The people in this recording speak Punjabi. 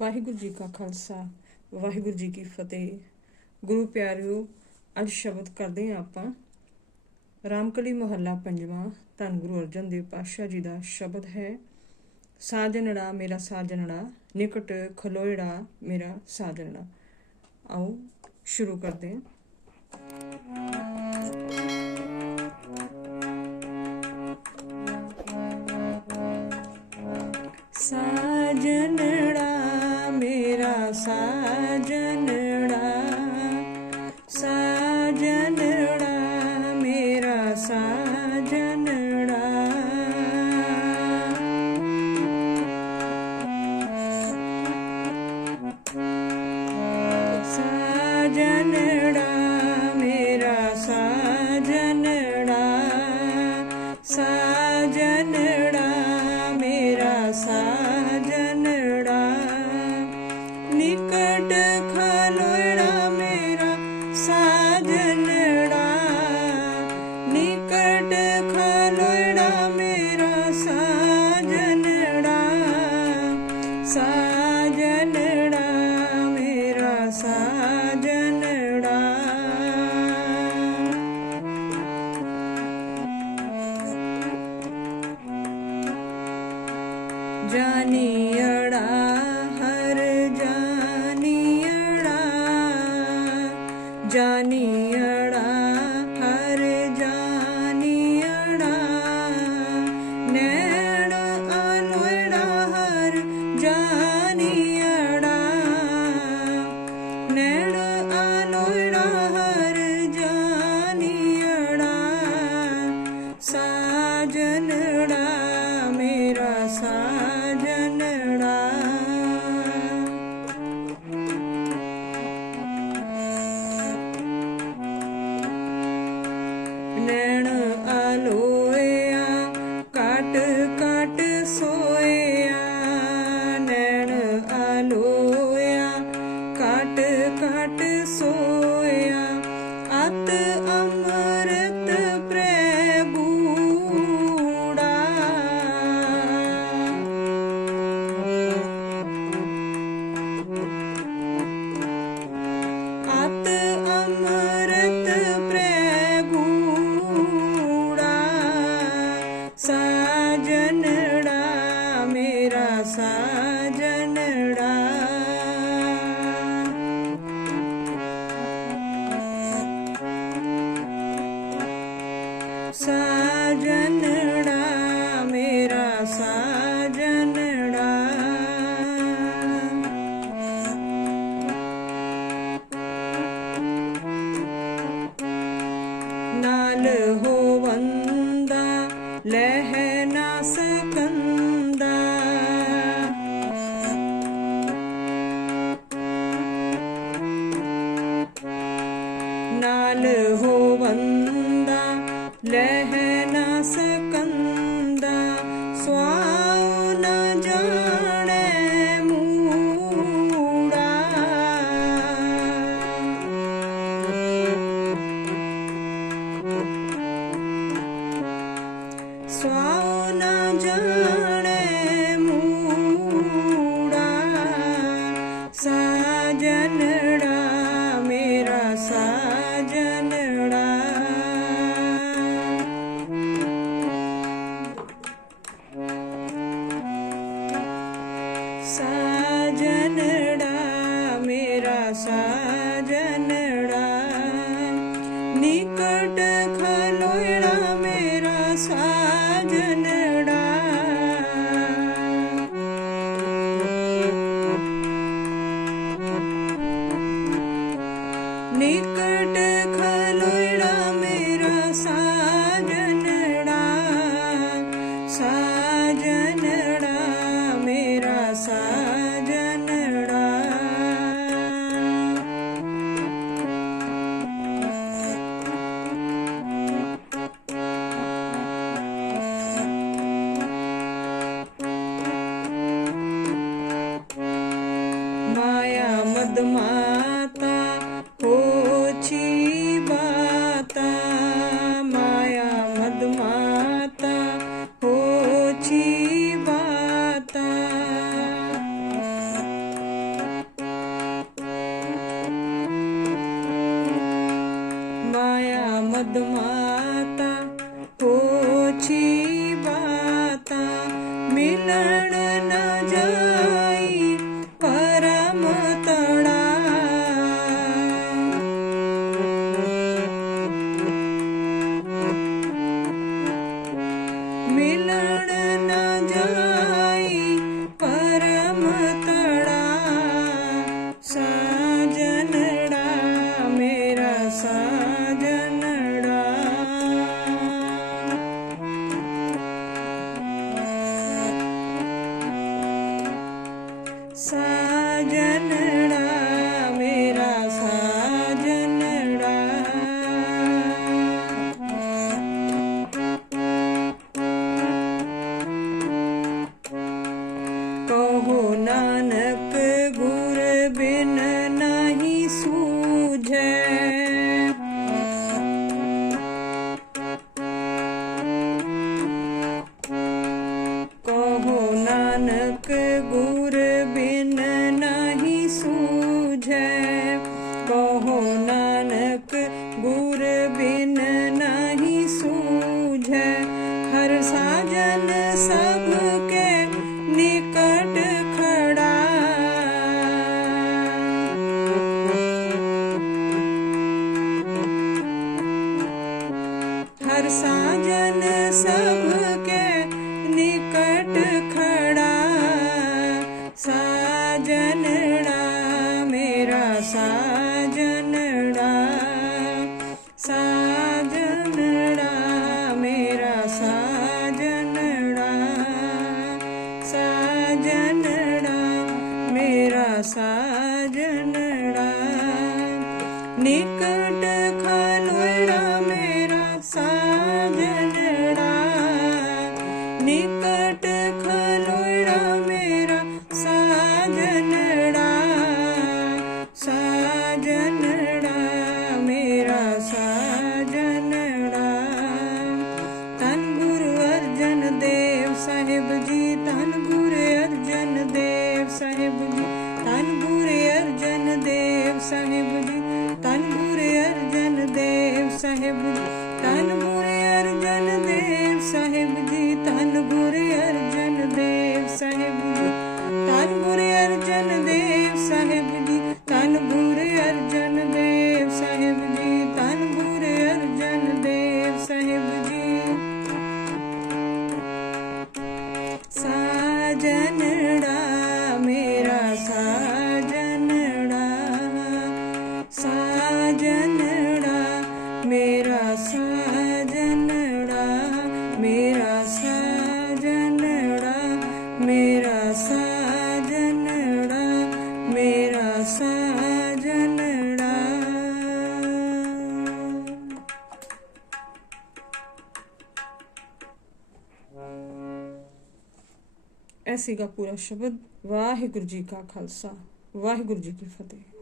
ਵਾਹਿਗੁਰੂ ਜੀ ਕਾ ਖਾਲਸਾ, ਵਾਹਿਗੁਰੂ ਜੀ ਕੀ ਫਤਿਹ। ਗੁਰੂ ਪਿਆਰਿਓ, ਅੱਜ ਸ਼ਬਦ ਕਰਦੇ ਹਾਂ ਆਪਾਂ। ਰਾਮਕਲੀ ਮਹੱਲਾ ਪੰਜਵਾਂ, ਧੰਨ ਗੁਰੂ ਅਰਜਨ ਦੇਵ ਪਾਤਸ਼ਾਹ ਜੀ ਦਾ ਸ਼ਬਦ ਹੈ ਸਾਜਣੜਾ ਮੇਰਾ ਸਾਜਣੜਾ ਨਿਕਟ ਖਲੋਇੜਾ ਮੇਰਾ ਸਾਜਣੜਾ ਆਓ, ਸ਼ੁਰੂ ਕਰਦੇ ਹਾਂ। ਸਾਜਣੜਾ ਮੇਰਾ ਨਿਕਟ ਖਲੋੜਾ ਮੇਰਾ ਸਾਜਣੜਾ ਨਿਕਟ ਖਲੋੜਾ ਮੇਰਾ ਸਾਜਣੜਾ ਸਾਜਣੜਾ ਮੇਰਾ ਸਾਜਣੜਾ জানিয়াড়া નેણ આલો So. साजनड़ा निकट खलोड़ा मेरा साजनड़ा निकट खलोड़ा मेरा सा Me. உனக்கு குரு निकट खनुरा ਐਸੀ ਸੀਗਾ ਪੂਰਾ ਸ਼ਬਦ ਵਾਹਿਗੁਰੂ ਜੀ ਕਾ ਖਾਲਸਾ ਵਾਹਿਗੁਰੂ ਜੀ ਕੀ ਫਤਿਹ।